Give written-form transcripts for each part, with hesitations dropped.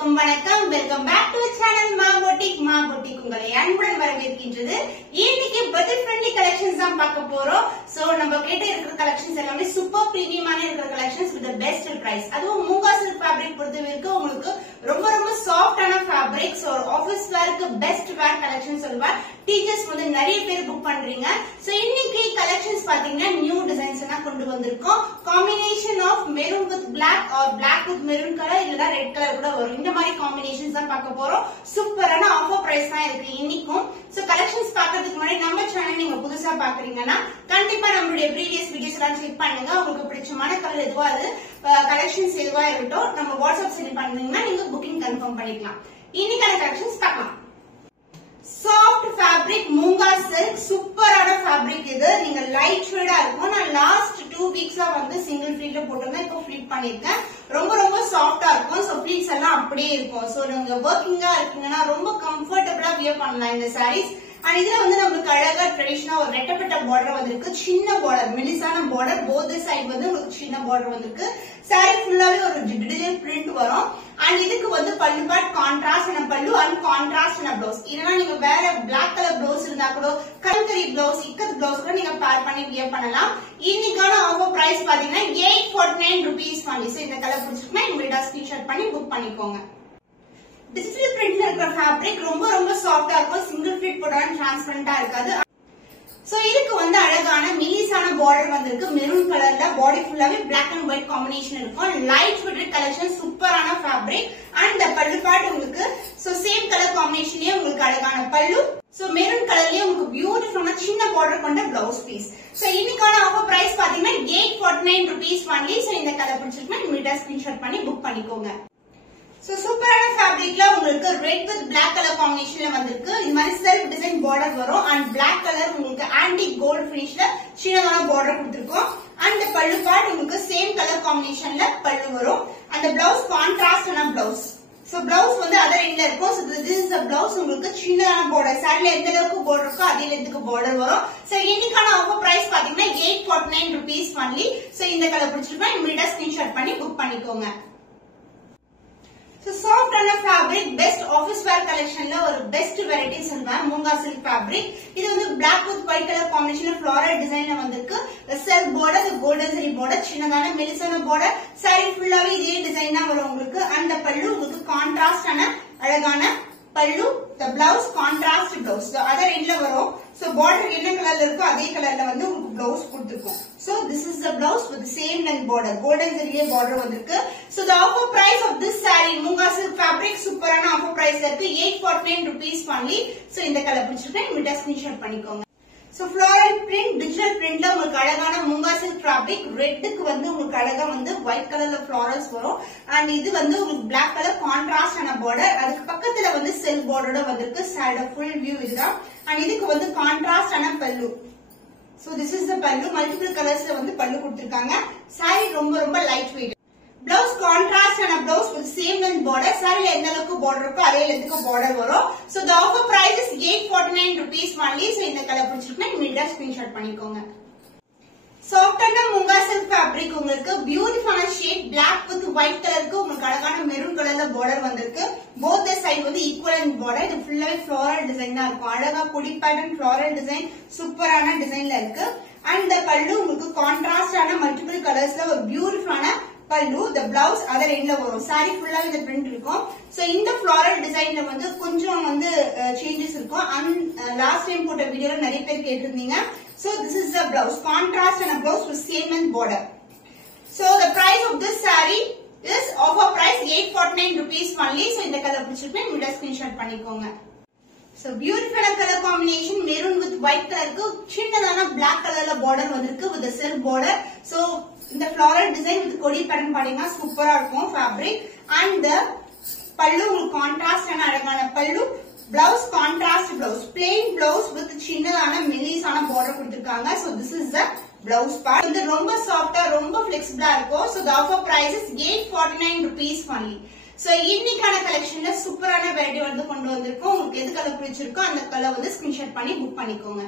அனைவருக்கும் வணக்கம். Welcome back to channel மாபோட்டிக். உங்களை அன்புடன் வரவேற்கின்றது. இன்னைக்கு பட்ஜெட் ஃப்ரெண்ட்லி கலெக்ஷன்ஸ் தான் பார்க்க போறோம். சோ நம்ம கிட்ட இருக்கிற கலெக்ஷன்ஸ் எல்லாமே சூப்பர் பிரீமியமான இருக்கிற கலெக்ஷன்ஸ் வித் பெஸ்ட் பிரைஸ். அதுவும் மூங்கா சில்க் ஃபேப்ரிக் பொறுத்தவரைக்கும் உங்களுக்கு ரொம்ப ரொம்ப சாஃப்டான ஃபேப்ரிக். சோ ஆபீஸ் வேர்க்கு பெஸ்ட் வேர் கலெக்ஷன் சொல்லுவேன். டீச்சர்ஸ் வந்து நிறைய பேர் புக் பண்றீங்க. சோ இன்னைக்கு கலெக்ஷன்ஸ் பாத்தீங்கன்னா நியூ டிசைன்ஸ் எல்லாம் கொண்டு வந்திருக்கோம். Combination of maroon with black or black with maroon colour இல்லனா ரெட் கலர் கூட வரும். இந்த மாதிரி காம்பினேஷன்ஸ் தான் பார்க்க போறோம். சூப்பரான ஆஃபர் பிரைஸ் தான் இருக்கு இன்னைக்கும். சோ கலெக்ஷன்ஸ் பார்க்கிறதுக்கு முன்னாடி நம்ம சேனல் நீங்க புதுசா பாக்குறீங்கன்னா கண்டிப்பா நம்மளுடைய ப்ரீவியஸ் வீடியோஸ் எல்லாம் செக் பண்ணுங்க. உங்களுக்கு பிடிச்சமான கலர் எதுவா அது கலெக்ஷன்ஸ் எதுவா இருக்கட்டும் நம்ம வாட்ஸ்அப் சென்ட் பண்ணீங்கன்னா நீங்க புக்கிங் கன்ஃபார்ம் பண்ணிக்கலாம். இன்னைக்கான கலெக்ஷன்ஸ் பார்க்கலாம். சாஃப்ட் ஃபேப்ரிக் மூங்கா சில்க் சூப்பரான ஃபேப்ரிக். இது நீங்க லைட் ஷேடா இருக்கும். நான் லாஸ்ட் 2 வீக்ஸா வந்து சிங்கிள் ஃபிளீட்ல போட்டிருந்தேன். இப்போ ஃபிளீட் பண்ணிருக்கேன். ரொம்ப ரொம்ப சாஃப்டா இருக்கும். சோ ஃபிளீட்ஸ் எல்லாம் அப்படியே இருக்கும். சோ நீங்க ஒர்க்கிங்கா இருக்கீங்கன்னா ரொம்ப கம்ஃபர்டபிளா வியர் பண்ணலாம் இந்த சாரீஸ். அண்ட் இதுல வந்து நம்மளுக்கு அழகா ட்ரெடிஷனா ஒரு ரெட்டப்பட்ட பார்டர் வந்திருக்கு. சின்ன பார்டர் மெலிசான பார்டர். போத் சைடு வந்து உங்களுக்கு சின்ன பார்டர் வந்திருக்கு. சாரி ஃபுல்லாவே ஒரு டிஜிட்டல் பிரிண்ட் வரும். அண்ட் இதுக்கு வந்து பல்லு பார்ட் கான்ட்ராஸ்ட் பல்லு அண்ட் கான்ட்ராஸ்ட் பிளவுஸ். இல்லனா நீங்க வேற பிளாக் கலர் பிளவுஸ் இருந்தா கூட கல்கரி பிளவுஸ் இக்கத் பிளவுஸ் கூட நீங்க பேர் பண்ணி வியர் பண்ணலாம். இன்னைக்கான ஆஃபர் பிரைஸ் பாத்தீங்கன்னா 849 rupees only. சோ இந்த கலர் பிடிச்சிருக்குன்னா இமிடியேட்டா ஸ்கிரீன்ஷாட் பண்ணி புக் பண்ணிக்கோங்க. டிஜிட்டல் பிரிண்ட்ல இருக்கிற ஃபேப்ரிக் ரொம்ப ரொம்ப சாஃப்டா இருக்கும். சிங்கிள் ஃபிட் போட்டாலும் டிரான்ஸ்பரண்டா இருக்காது. சோ இதுக்கு வந்து அழகான மெலிசான பார்டர் வந்திருக்கு. மெரூன் கலர்ல பாடி ஃபுல்லாவே பிளாக் அண்ட் ஒயிட் காம்பினேஷன் இருக்கும். லைட் ஃபிட்டட் கலெக்ஷன் சூப்பரான ஃபேப்ரிக். அண்ட் பல்லு பார்ட் உங்களுக்கு சோ சேம் கலர் காம்பினேஷன்லயே உங்களுக்கு அழகான பல்லு. சோ மெரூன் கலர்லயே உங்களுக்கு பியூட்டிஃபுல்லான சின்ன பார்டர் கொண்ட பிளவுஸ் பீஸ். சோ இன்னைக்கான ஆஃபர் பிரைஸ் பாத்தீங்கன்னா 849 rupees only. சோ இந்த கலர் பிடிச்சிருக்குன்னா இமிடியேட்டா ஸ்கிரீன்ஷாட் பண்ணி புக் பண்ணிக்கோங்க. சோ சூப்பரான ஃபேப்ரிக்ல உங்களுக்கு ரெட் வித் பிளாக் கலர் காம்பினேஷன்ல வந்திருக்கு. இந்த மாதிரி செல்ஃப் டிசைன் பார்டர் வரும். அண்ட் பிளாக் கலர் உங்களுக்கு ஆன்டிக் கோல்ட் பினிஷ்ல சின்னதான பார்டர் கொடுத்திருக்கோம். அண்ட் பல்லு பார்ட் உங்களுக்கு சேம் கலர் காம்பினேஷன்ல பல்லு வரும். அந்த பிளவுஸ் கான்ட்ராஸ்டான பிளவுஸ். சோ பிளவுஸ் வந்து அதர் எண்ட்ல இருக்கும். So this is the blouse உங்களுக்கு சின்னதான பார்டர். சாரில எந்த அளவுக்கு பார்டர் இருக்கோ அதே லென்த்துக்கு பார்டர் வரும். சோ இன்னைக்கான ஆஃபர் பிரைஸ் பாத்தீங்கன்னா 849 rupees only. சோ இந்த கலர் பிடிச்சிருக்கா இமிடியேட்டா ஸ்கிரீன்ஷாட் பண்ணி புக் பண்ணிக்கோங்க. So soft and fabric best office wear collectionல ஒரு best variety சொல்றேன். Moonga silk fabric. இது வந்து black with white color combination floral designல வந்திருக்கு. self border, golden zari border, சின்னதான மெலிசான border. saree ஃபுல்லாவே இதே டிசைன் தான் வரும் உங்களுக்கு. அந்த பல்லு உங்களுக்கு கான்ட்ராஸ்ட் ஆன அழகான பல்லு. the blouse contrast blouse. so other எண்ட்ல வரும். so border என்ன கலர்ல இருக்கோ அதே கலர்ல வந்து உங்களுக்கு blouse கொடுத்திருக்கும். so this is the blouse with the same length border. golden zari border வந்திருக்கு. so the offer price of this saree moonga silk fabric சூப்பரான ஆஃபர் பிரைஸ் இருக்கு. 849 rupees only. so இந்த கலர் பிடிச்சிருக்கேன் இமிடியேட்டா ஸ்கிரீன்ஷாட் பண்ணிக்கோங்க. So floral print, digital printல உங்களுக்கு அழகான moonga silk fabric. ரெட்டுக்கு வந்து உங்களுக்கு அழகா வந்து white கலர்ல florals வரும். and இது வந்து உங்களுக்கு black கலர் கான்ட்ராஸ்ட் ஆன border. அதுக்கு பக்கத்துல வந்து silk borderோட வந்திருக்கு. saree full view இதுதான். and இதுக்கு வந்து கான்ட்ராஸ்ட் ஆன பல்லு. so this is the pallu. multiple colorsல வந்து பல்லு கொடுத்திருக்காங்க. saree ரொம்ப ரொம்ப light weight. Blouse contrast and a blouse with same length border. saree எந்த அளவுக்கு border இருக்கோ அதே லென்த்துக்கு border வரும். so the offer price is 849 rupees only. so இந்த கலர் பிடிச்சிருக்குன்னா இமிடியேட்டா ஸ்கிரீன்ஷாட் பண்ணிக்கோங்க. சாஃப்டான மூங்கா silk fabric உங்களுக்கு பியூட்டிஃபுல்லான ஷேட் black with white கலருக்கு உங்களுக்கு அழகான மெரூன் கலர்ல border வந்திருக்கு. both the side வந்து ஈக்குவல் border. இது ஃபுல்லாவே floral டிசைனா இருக்கும். அழகா கொடி பேட்டர்ன் floral டிசைன் சூப்பரான டிசைன்ல இருக்கு. and the பல்லு உங்களுக்கு கான்ட்ராஸ்ட் ஆன மல்டிபிள் கலர்ஸ்ல ஒரு பியூட்டிஃபுல்லான பல்லு. the blouse அதர் எண்ட்ல வரும். saree ஃபுல்லா இந்த print இருக்கும். சோ இந்த floral டிசைன்ல வந்து கொஞ்சம் வந்து சேஞ்சஸ் இருக்கும். லாஸ்ட் டைம் போட்ட வீடியோல நிறைய பேர் கேட்டிருந்தீங்க. so this is the blouse contrast and a blouse with same length border. so the price of this saree is offer price 849 rupees only. so இந்த கலர் பிடிச்சிருக்கேன் இமிடியேட்டா ஸ்கிரீன்ஷாட் பண்ணிக்கோங்க. so beautiful color combination maroon with white கலருக்கு சின்னதான black கலர்ல border வந்திருக்கு with the silk border. so இந்த floral design with கொடி pattern பாத்தீங்கன்னா சூப்பரா இருக்கும் fabric. and the பல்லு உங்களுக்கு கான்ட்ராஸ்ட் ஆன அழகான பல்லு. blouse contrast blouse. plain blouse with சின்னதான மெல்லிசான border கொடுத்திருக்காங்க. so this is the blouse part. வந்து ரொம்ப சாஃப்ட்டா ரொம்ப ஃபிளெக்சிபிளா இருக்கும். so the offer price is 849 rupees only. So இன்னைக்கான கலெக்ஷன்ல சூப்பரான வெரைட்டி வந்து கொண்டு வந்திருக்கோம். உங்களுக்கு எது கலர் பிடிச்சிருக்கோ அந்த கலர் வந்து ஸ்கிரீன்ஷாட் பண்ணி புக் பண்ணிக்கோங்க.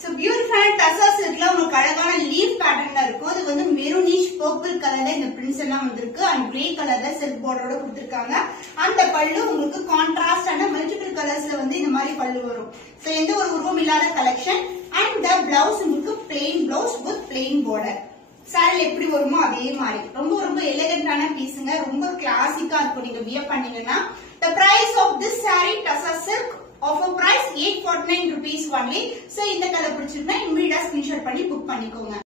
So beautiful Tassa silk la உங்களுக்கு அழகான லீஃப் பேட்டர்ன்ல இருக்கும். இது வந்து மெரூனிஷ் பர்பிள் கலர்ல இந்த பிரிண்ட்ஸ் எல்லாம் வந்திருக்கு. and grey கலர்ல silk borderோட கொடுத்திருக்காங்க. அந்த பல்லு உங்களுக்கு கான்ட்ராஸ்டான மல்டிபிள் கலர்ஸ்ல வந்து இந்த மாதிரி பல்லு வரும். சோ எந்த ஒரு உருவம் இல்லாத கலெக்ஷன். and the blouse உங்களுக்கு plain blouse with plain border. Sorry எப்படி வருமோ அதே மாதிரி ரொம்ப ரொம்ப எலிகண்டான பீஸுங்க. ரொம்ப கிளாசிக்கா இருக்கும் நீங்க வியர் பண்ணீங்கன்னா. The price of this saree Tassa silk offer price 849 rupees only. So இந்த கலர் பிடிச்சிருந்தா இமிடியேட்டா ஸ்கிரீன்ஷாட் பண்ணி புக் பண்ணிக்கோங்க.